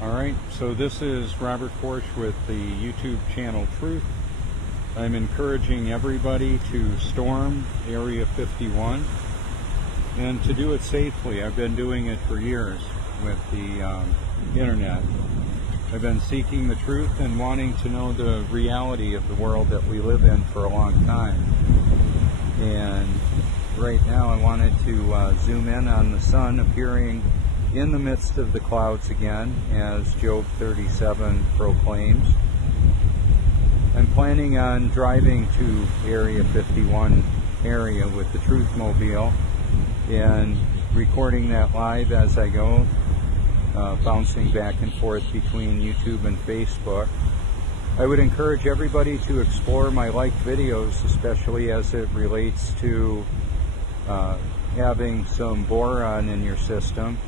Alright, so this is Robert Forsch with the YouTube channel Truth. I'm encouraging everybody to storm Area 51 and to do it safely. I've been doing it for years with the internet. I've been seeking the truth and wanting to know the reality of the world that we live in for a long time. And right now I wanted to zoom in on the sun appearing in the midst of the clouds again, as Job 37 proclaims. I'm planning on driving to Area 51 area with the Truth Mobile and recording that live as I go, bouncing back and forth between YouTube and Facebook. I would encourage everybody to explore my liked videos, especially as it relates to having some boron in your system.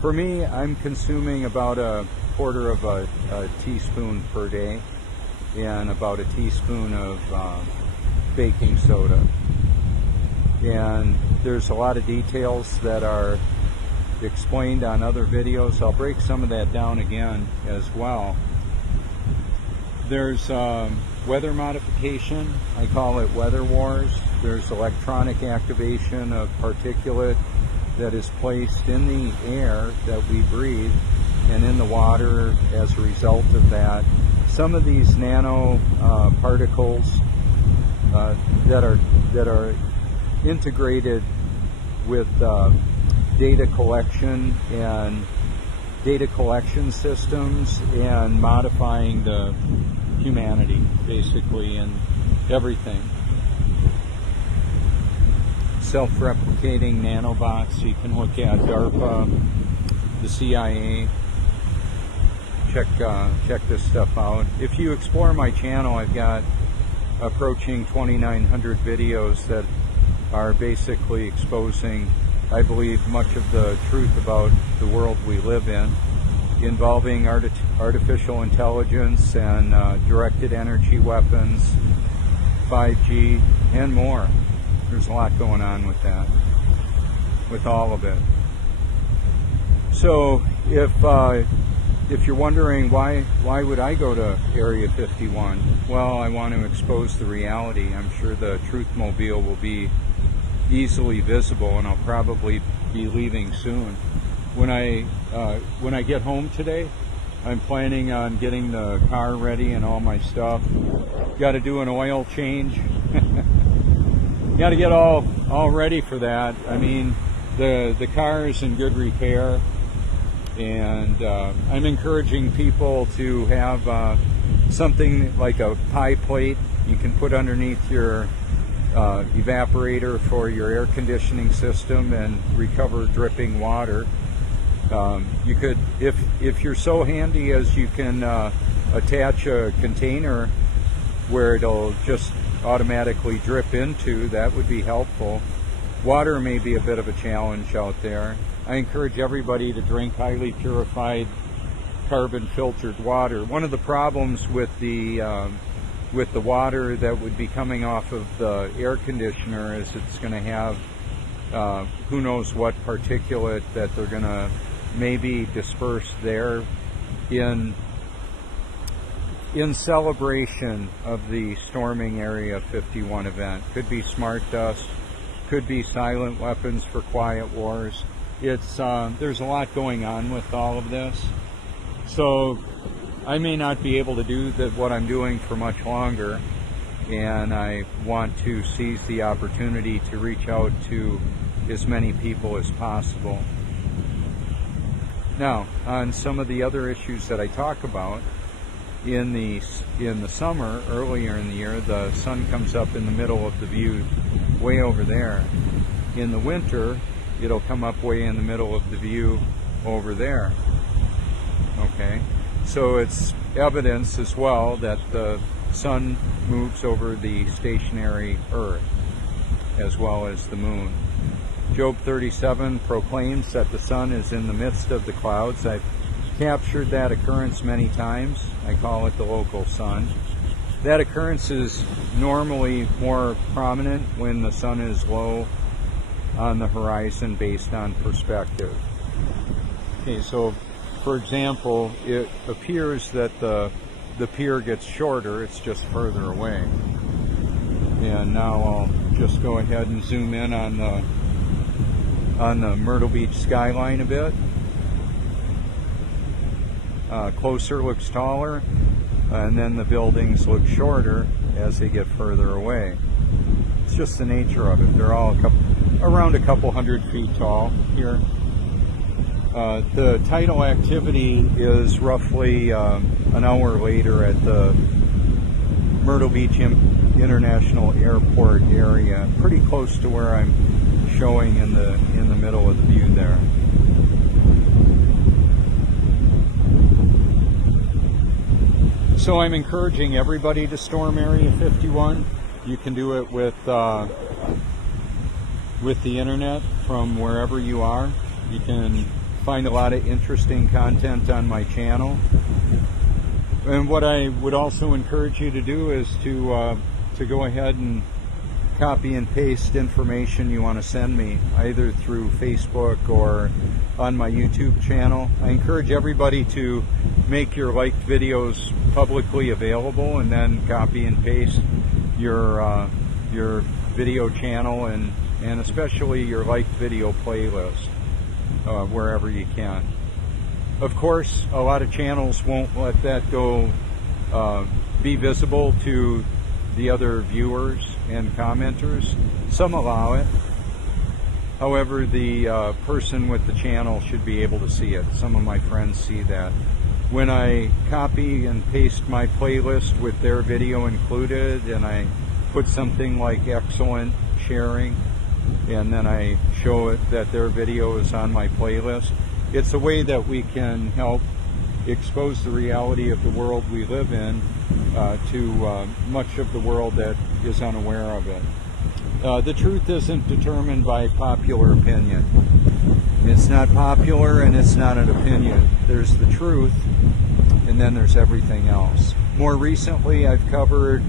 For me, I'm consuming about a quarter of a teaspoon per day and about a teaspoon of baking soda. And there's a lot of details that are explained on other videos. I'll break some of that down again as well. There's weather modification. I call it weather wars. There's electronic activation of particulate that is placed in the air that we breathe and in the water as a result of that. Some of these nano particles that are integrated with data collection and data collection systems and modifying the humanity basically and everything. Self-replicating nanobots. You can look at DARPA, the CIA. Check this stuff out. If you explore my channel, I've got approaching 2,900 videos that are basically exposing, I believe, much of the truth about the world we live in, involving artificial intelligence and directed energy weapons, 5G, and more. There's a lot going on with that, with all of it. So if you're wondering why would I go to Area 51? Well, I want to expose the reality. I'm sure the Truth Mobile will be easily visible, and I'll probably be leaving soon. When I get home today, I'm planning on getting the car ready and all my stuff. Got to do an oil change. Got to get all ready for that. I mean, the car is in good repair, and I'm encouraging people to have something like a pie plate you can put underneath your evaporator for your air conditioning system and recover dripping water. You could, if you're so handy as you can attach a container where it'll just automatically drip into, that would be helpful. Water may be a bit of a challenge out there. I encourage everybody to drink highly purified carbon filtered water. One of the problems with the water that would be coming off of the air conditioner is it's going to have who knows what particulate that they're going to maybe disperse there in celebration of the storming Area 51 event. Could be smart dust, could be silent weapons for quiet wars. It's there's a lot going on with all of this. So I may not be able to do what I'm doing for much longer, and I want to seize the opportunity to reach out to as many people as possible. Now, on some of the other issues that I talk about, in the summer, earlier in the year, the sun comes up in the middle of the view, way over there. In the winter, it'll come up way in the middle of the view over there. Okay, so it's evidence as well that the sun moves over the stationary Earth as well as the moon. Job 37 proclaims that the sun is in the midst of the clouds. I've captured that occurrence many times. I call it the LocalSun. That occurrence is normally more prominent when the sun is low on the horizon based on perspective. Okay, so For example, it appears that the pier gets shorter, it's just further away. And now I'll just go ahead and zoom in on the Myrtle Beach skyline a bit. Closer looks taller, and then the buildings look shorter as they get further away. It's just the nature of it. They're all around a couple hundred feet tall here. The tidal activity is roughly an hour later at the Myrtle Beach International Airport area, pretty close to where I'm showing in the middle of the view there. So I'm encouraging everybody to storm Area 51. You can do it with the internet from wherever you are. You can find a lot of interesting content on my channel. And what I would also encourage you to do is to go ahead and copy and paste information you want to send me, either through Facebook or on my YouTube channel. I encourage everybody to make your liked videos publicly available, and then copy and paste your video channel and especially your liked video playlist wherever you can. Of course, a lot of channels won't let that go be visible to the other viewers and commenters. Some allow it. However, the person with the channel should be able to see it. Some of my friends see that. When I copy and paste my playlist with their video included, and I put something like excellent sharing, and then I show it that their video is on my playlist, it's a way that we can help expose the reality of the world we live in to much of the world that is unaware of it. The truth isn't determined by popular opinion. It's not popular and it's not an opinion. There's the truth, and then there's everything else. More recently, I've covered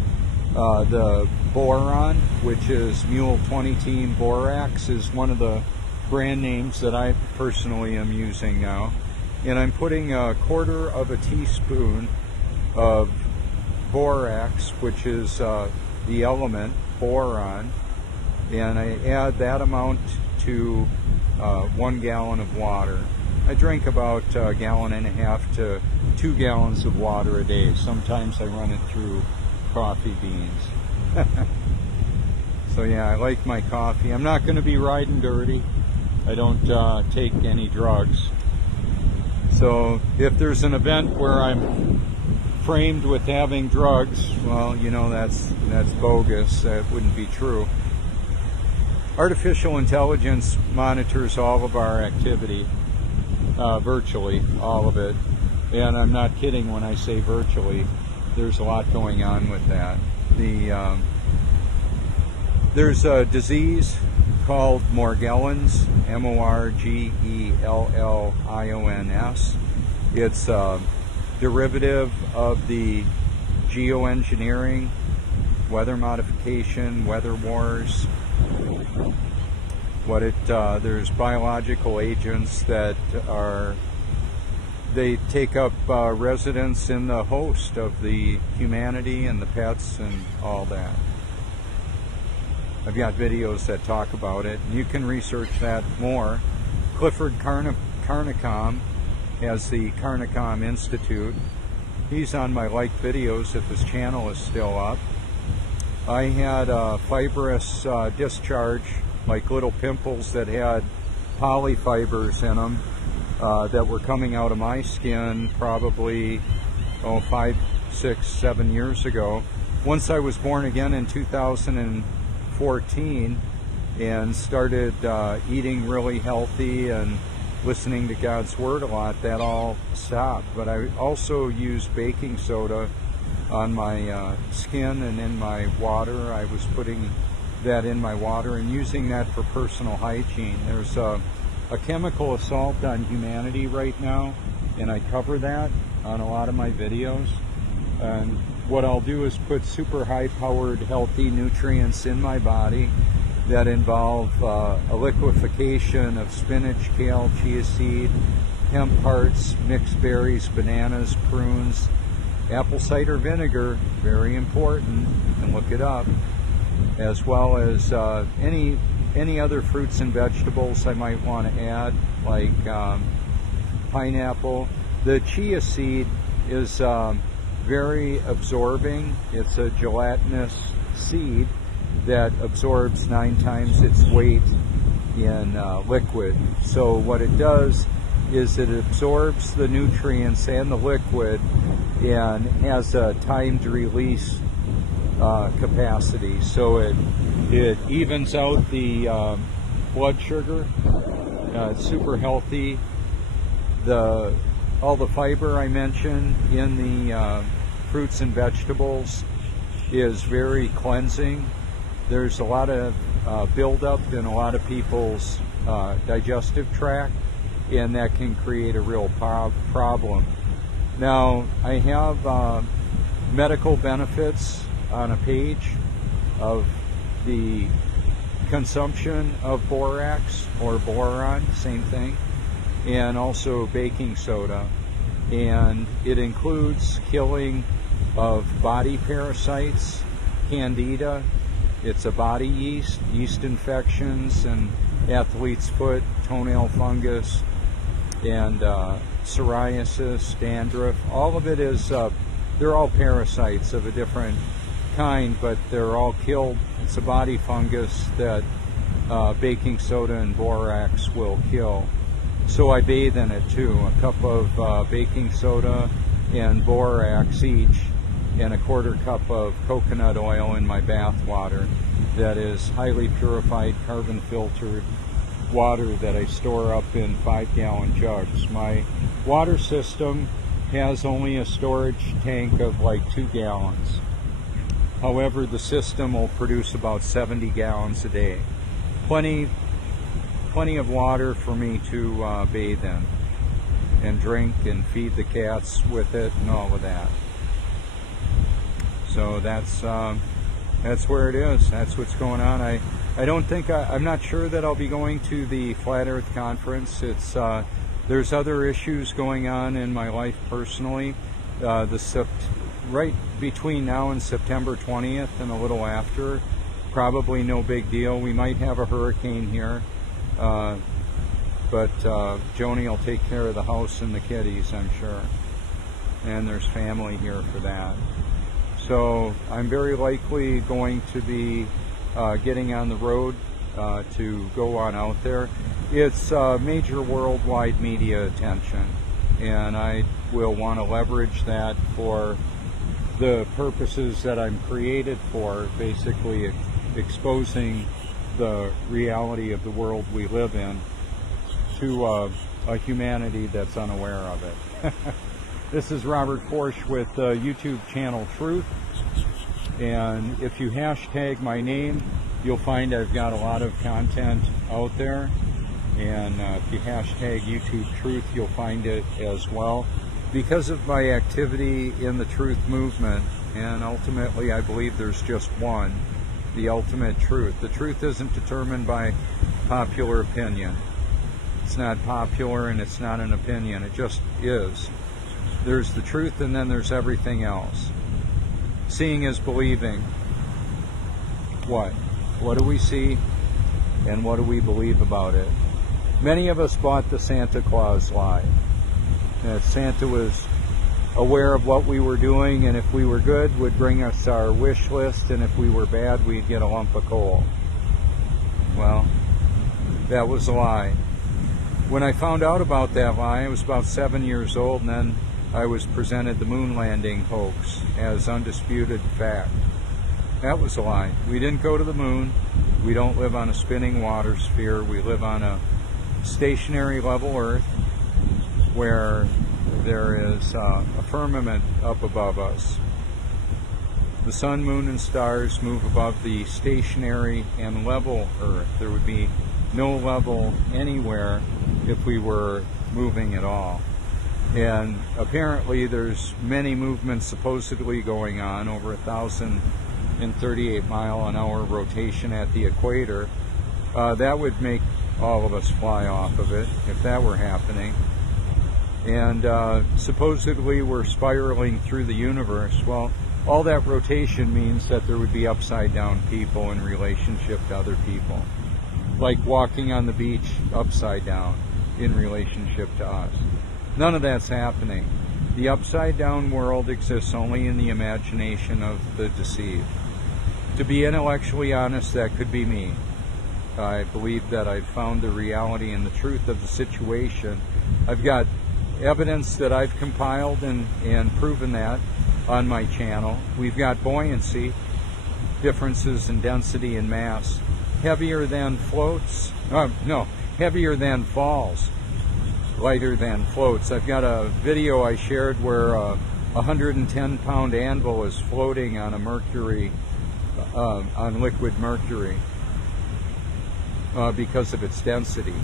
the boron, which is Mule 20 Team Borax, is one of the brand names that I personally am using now. And I'm putting 1/4 of a teaspoon of borax, which is the element boron, and I add that amount to 1 gallon of water. I drink about 1.5 gallons to 2 gallons of water a day. Sometimes I run it through coffee beans. So yeah, I like my coffee. I'm not going to be riding dirty. I don't take any drugs. So if there's an event where I'm framed with having drugs, well, you know, that's bogus. That wouldn't be true. Artificial intelligence monitors all of our activity, virtually all of it. And I'm not kidding when I say virtually. There's a lot going on with that. There's a disease called Morgellons, Morgellons. It's a derivative of the geoengineering, weather modification, weather wars. There's biological agents that they take up residence in the host of the humanity and the pets and all that. I've got videos that talk about it. You can research that more. Clifford Carnicom has the Carnicom Institute. He's on my liked videos if his channel is still up. I had a fibrous discharge, like little pimples that had polyfibers in them that were coming out of my skin probably 5, 6, 7 years ago. Once I was born again in 2014 and started eating really healthy and listening to God's Word a lot, that all stopped. But I also used baking soda on my skin and in my water. I was putting that in my water and using that for personal hygiene. There's a chemical assault on humanity right now, and I cover that on a lot of my videos. And what I'll do is put super high-powered healthy nutrients in my body that involve a liquefaction of spinach, kale, chia seed, hemp hearts, mixed berries, bananas, prunes, apple cider vinegar, very important, you can look it up, as well as any other fruits and vegetables I might want to add, like pineapple. The chia seed is very absorbing. It's a gelatinous seed that absorbs 9 times its weight in liquid. So what it does is it absorbs the nutrients and the liquid and has a timed release capacity. So it evens out the blood sugar. It's super healthy. All the fiber I mentioned in the fruits and vegetables is very cleansing. There's a lot of buildup in a lot of people's digestive tract, and that can create a real problem. Now, I have medical benefits on a page of the consumption of borax or boron, same thing, and also baking soda. And it includes killing of body parasites, candida. It's a body yeast infections, and athlete's foot, toenail fungus, and psoriasis, dandruff. All of it is, they're all parasites of a different kind, but they're all killed. It's a body fungus that baking soda and borax will kill. So I bathe in it too. A cup of baking soda and borax each, and a 1/4 cup of coconut oil in my bath water. That is highly purified, carbon filtered water that I store up in 5-gallon jugs. My water system has only a storage tank of like 2 gallons. However, the system will produce about 70 gallons a day. Plenty of water for me to bathe in and drink and feed the cats with it and all of that. So that's where it is. That's what's going on. I don't think I'm not sure that I'll be going to the Flat Earth Conference. It's there's other issues going on in my life personally. Right between now and September 20th and a little after, probably no big deal. We might have a hurricane here, but Joni will take care of the house and the kitties, I'm sure. And there's family here for that. So I'm very likely going to be getting on the road to go on out there. It's major worldwide media attention, and I will want to leverage that for the purposes that I'm created for, basically exposing the reality of the world we live in to a humanity that's unaware of it. This is Robert Forsch with YouTube channel Truth, and if you hashtag my name, you'll find I've got a lot of content out there, and if you hashtag YouTube Truth, you'll find it as well. Because of my activity in the truth movement, and ultimately I believe there's just one, the ultimate truth. The truth isn't determined by popular opinion. It's not popular and it's not an opinion, it just is. There's the truth, and then there's everything else. Seeing is believing. What? What do we see, and what do we believe about it? Many of us bought the Santa Claus lie. That Santa was aware of what we were doing, and if we were good, would bring us our wish list, and if we were bad, we'd get a lump of coal. Well, that was a lie. When I found out about that lie, I was about 7 years old, and then I was presented the moon landing hoax as undisputed fact. That was a lie. We didn't go to the moon. We don't live on a spinning water sphere. We live on a stationary level Earth where there is a firmament up above us. The sun, moon, and stars move above the stationary and level Earth. There would be no level anywhere if we were moving at all. And apparently there's many movements supposedly going on, over 1,038 mile an hour rotation at the equator. That would make all of us fly off of it if that were happening. And supposedly we're spiraling through the universe. Well, all that rotation means that there would be upside down people in relationship to other people. Like walking on the beach upside down in relationship to us. None of that's happening. The upside down world exists only in the imagination of the deceived. To be intellectually honest, that could be me. I believe that I've found the reality and the truth of the situation. I've got evidence that I've compiled and proven that on my channel. We've got buoyancy, differences in density and mass, heavier than floats, heavier than falls, lighter than floats. I've got a video I shared where a 110-pound anvil is floating on a mercury, on liquid mercury because of its density.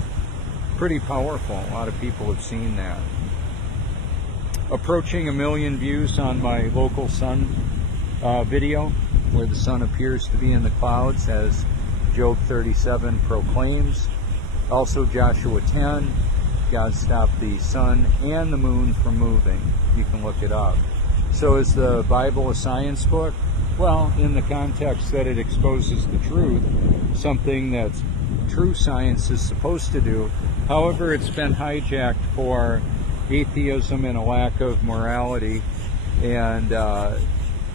Pretty powerful. A lot of people have seen that. Approaching 1 million views on my LocalSun video, where the sun appears to be in the clouds, as Job 37 proclaims. Also Joshua 10, God stopped the sun and the moon from moving. You can look it up. So is the Bible a science book? Well, in the context that it exposes the truth, something that true science is supposed to do. However, it's been hijacked for atheism and a lack of morality, and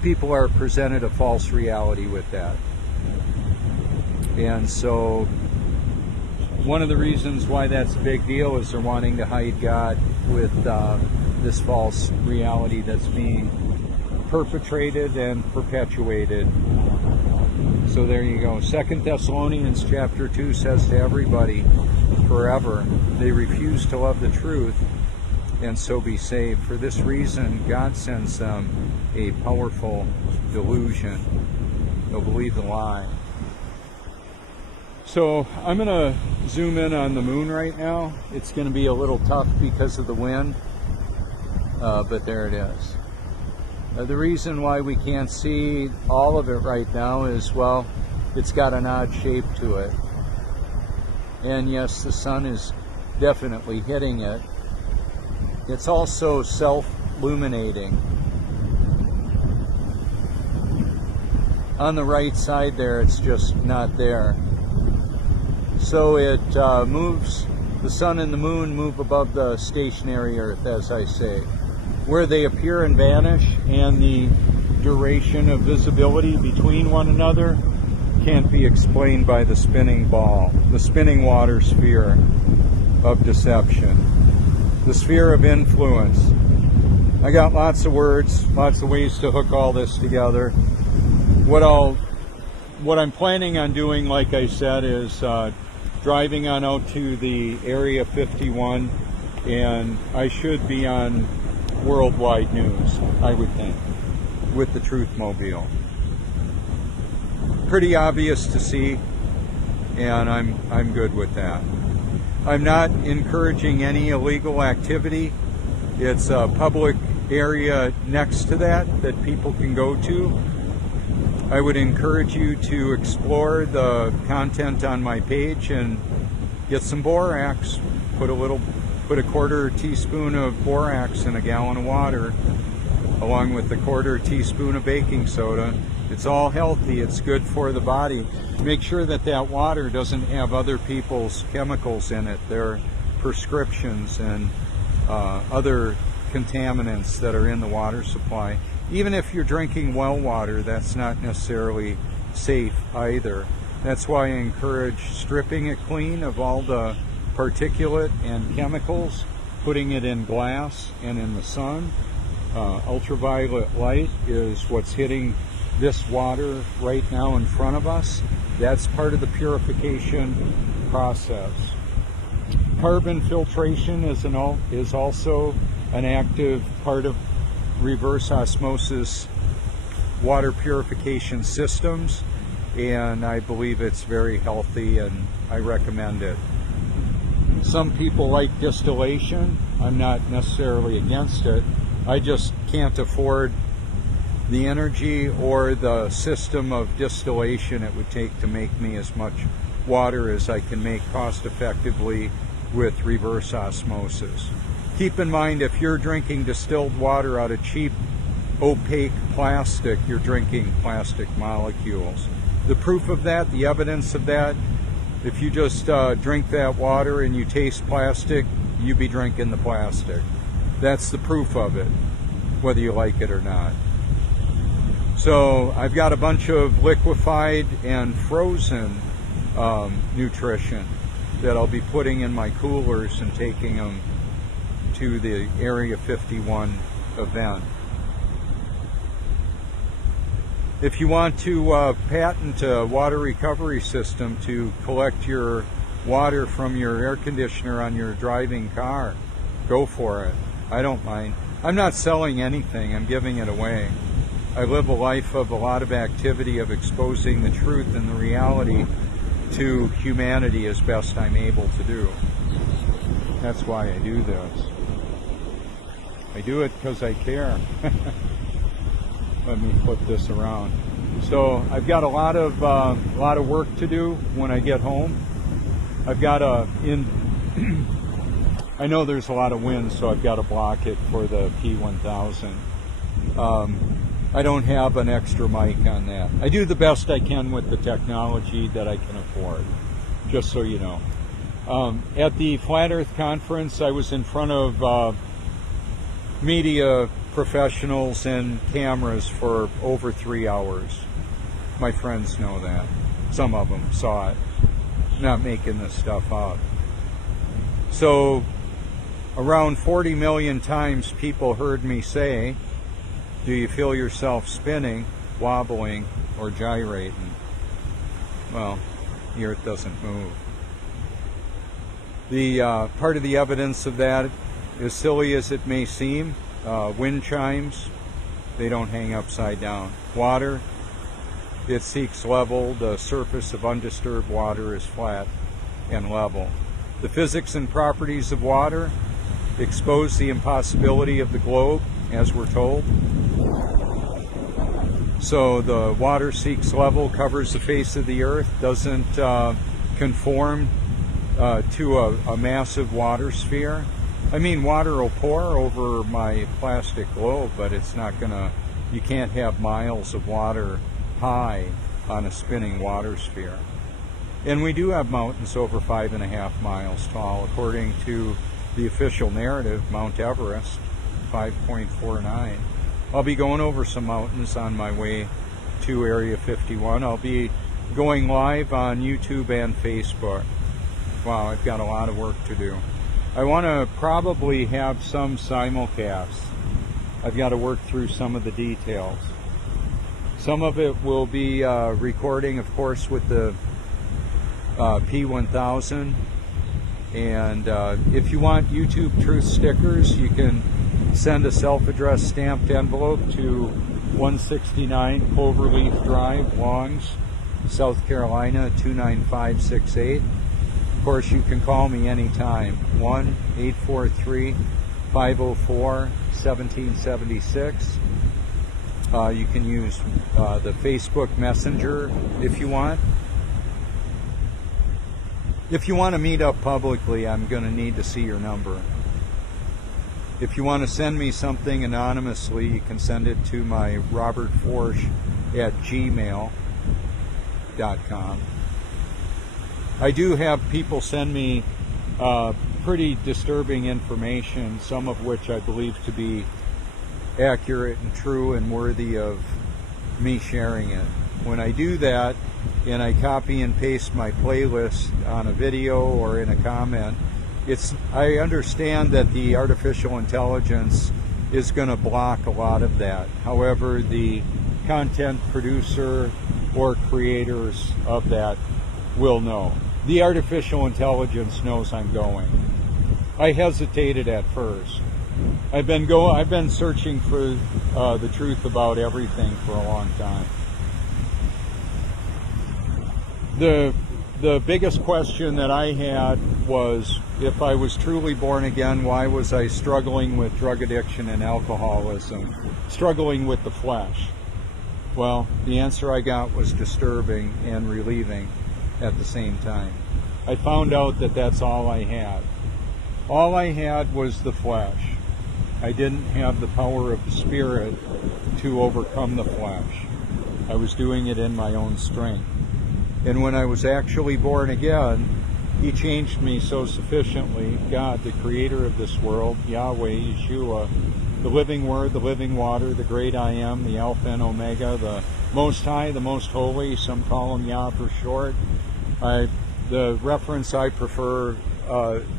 people are presented a false reality with that. And so one of the reasons why that's a big deal is they're wanting to hide God with this false reality that's being perpetrated and perpetuated. So there you go. 2 Thessalonians chapter 2 says to everybody forever, they refuse to love the truth and so be saved. For this reason, God sends them a powerful delusion. They'll believe the lie. So I'm going to zoom in on the moon right now. It's going to be a little tough because of the wind, but there it is. The reason why we can't see all of it right now is, well, it's got an odd shape to it. And yes, the sun is definitely hitting it. It's also self-illuminating. On the right side there, it's just not there. So it moves, the sun and the moon move above the stationary Earth, as I say. Where they appear and vanish, and the duration of visibility between one another can't be explained by the spinning ball, the spinning water sphere of deception, the sphere of influence. I got lots of words, lots of ways to hook all this together. What I'm planning on doing, like I said, is driving on out to the Area 51, and I should be on worldwide news, I would think, with the Truth Mobile. Pretty obvious to see, and I'm good with that. I'm not encouraging any illegal activity. It's a public area next to that people can go to. I would encourage you to explore the content on my page and get some borax. Put a quarter teaspoon of borax in a gallon of water, along with a quarter teaspoon of baking soda. It's all healthy. It's good for the body. Make sure that that water doesn't have other people's chemicals in it. Their prescriptions and other contaminants that are in the water supply. Even if you're drinking well water, that's not necessarily safe either. That's why I encourage stripping it clean of all the particulate and chemicals, putting it in glass and in the sun. Ultraviolet light is what's hitting this water right now in front of us. That's part of the purification process. Carbon filtration is also an active part of reverse osmosis water purification systems, and I believe it's very healthy and I recommend it. Some people like distillation. I'm not necessarily against it. I just can't afford the energy or the system of distillation it would take to make me as much water as I can make cost effectively with reverse osmosis. Keep in mind, if you're drinking distilled water out of cheap, opaque plastic, you're drinking plastic molecules. The proof of that, the evidence of that, if you just drink that water and you taste plastic, you be drinking the plastic. That's the proof of it, whether you like it or not. So I've got a bunch of liquefied and frozen nutrition that I'll be putting in my coolers and taking them to the Area 51 event. If you want to patent a water recovery system to collect your water from your air conditioner on your driving car, go for it. I don't mind. I'm not selling anything, I'm giving it away. I live a life of a lot of activity of exposing the truth and the reality to humanity as best I'm able to do. That's why I do this. I do it because I care. Let me flip this around. So I've got a lot of work to do when I get home. I've got I know there's a lot of wind, so I've got to block it for the P1000. I don't have an extra mic on that. I do the best I can with the technology that I can afford, just so you know. At the Flat Earth Conference, I was in front of media professionals and cameras for over 3 hours. My friends know that. Some of them saw it. Not making this stuff up. So around 40 million times people heard me say, do you feel yourself spinning, wobbling, or gyrating? Well, the earth doesn't move. The part of the evidence of that, as silly as it may seem, wind chimes, they don't hang upside down. Water, it seeks level. The surface of undisturbed water is flat and level. The physics and properties of water expose the impossibility of the globe, as we're told. So the water seeks level, covers the face of the earth, doesn't conform to a massive water sphere. I mean, water will pour over my plastic globe, but it's not gonna, you can't have miles of water high on a spinning water sphere. And we do have mountains over 5.5 miles tall, according to the official narrative, Mount Everest, 5.49. I'll be going over some mountains on my way to Area 51. I'll be going live on YouTube and Facebook. Wow, I've got a lot of work to do. I want to probably have some simulcasts. I've got to work through some of the details. Some of it will be recording, of course, with the P1000. And if you want YouTube Truth stickers, you can send a self-addressed stamped envelope to 169 Cloverleaf Drive, Longs, South Carolina 29568. Of course, you can call me anytime, 1-843-504-1776. You can use the Facebook Messenger if you want. If you want to meet up publicly, I'm going to need to see your number. If you want to send me something anonymously, you can send it to my robertforsch@gmail.com. I do have people send me pretty disturbing information, some of which I believe to be accurate and true and worthy of me sharing it. When I do that, and I copy and paste my playlist on a video or in a comment, I understand that the artificial intelligence is going to block a lot of that. However, the content producer or creators of that will know. The artificial intelligence knows I'm going. I hesitated at first. I've been searching for the truth about everything for a long time. The biggest question that I had was, if I was truly born again, why was I struggling with drug addiction and alcoholism, struggling with the flesh? Well, the answer I got was disturbing and relieving at the same time. I found out that that's all I had. All I had was the flesh. I didn't have the power of the Spirit to overcome the flesh. I was doing it in my own strength. And when I was actually born again, He changed me so sufficiently. God, the creator of this world, Yahweh, Yeshua, the living Word, the living water, the great I Am, the Alpha and Omega, the Most High, the Most Holy, some call Him Yah for short. The reference I prefer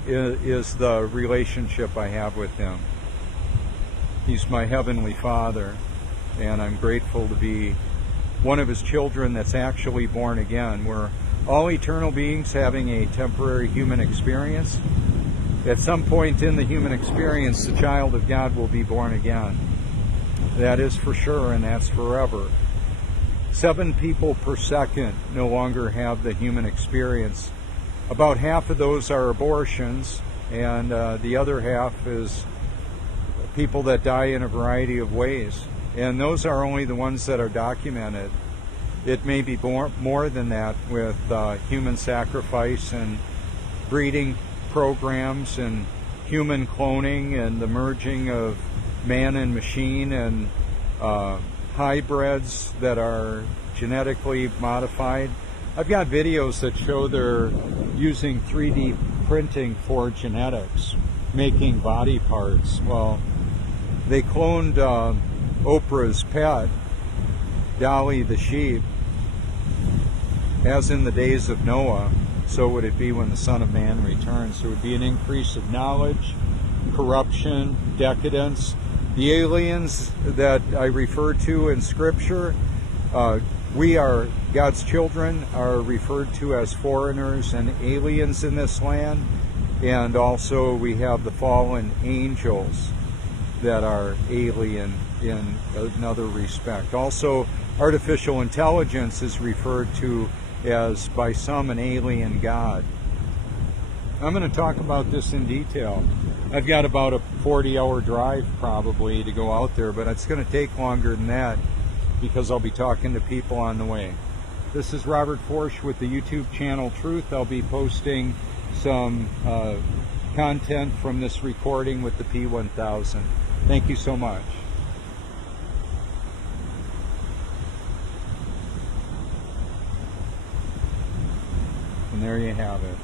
is the relationship I have with Him. He's my Heavenly Father, and I'm grateful to be one of His children that's actually born again. We're all eternal beings having a temporary human experience. At some point in the human experience, the child of God will be born again. That is for sure, and that's forever. 7 people per second no longer have the human experience. About half of those are abortions, and the other half is people that die in a variety of ways. And those are only the ones that are documented. It may be more than that with human sacrifice and breeding programs and human cloning and the merging of man and machine and hybrids that are genetically modified. I've got videos that show they're using 3D printing for genetics, making body parts. Well, they cloned Oprah's pet, Dolly the sheep. As in the days of Noah, so would it be when the Son of Man returns. There would be an increase of knowledge, corruption, decadence. The aliens that I refer to in Scripture, we are God's children, are referred to as foreigners and aliens in this land. And also we have the fallen angels that are alien in another respect. Also, artificial intelligence is referred to as by some an alien god. I'm going to talk about this in detail. I've got about a 40-hour drive probably to go out there, but it's going to take longer than that because I'll be talking to people on the way. This is Robert Forsch with the YouTube channel Truth. I'll be posting some content from this recording with the P1000. Thank you so much. And there you have it.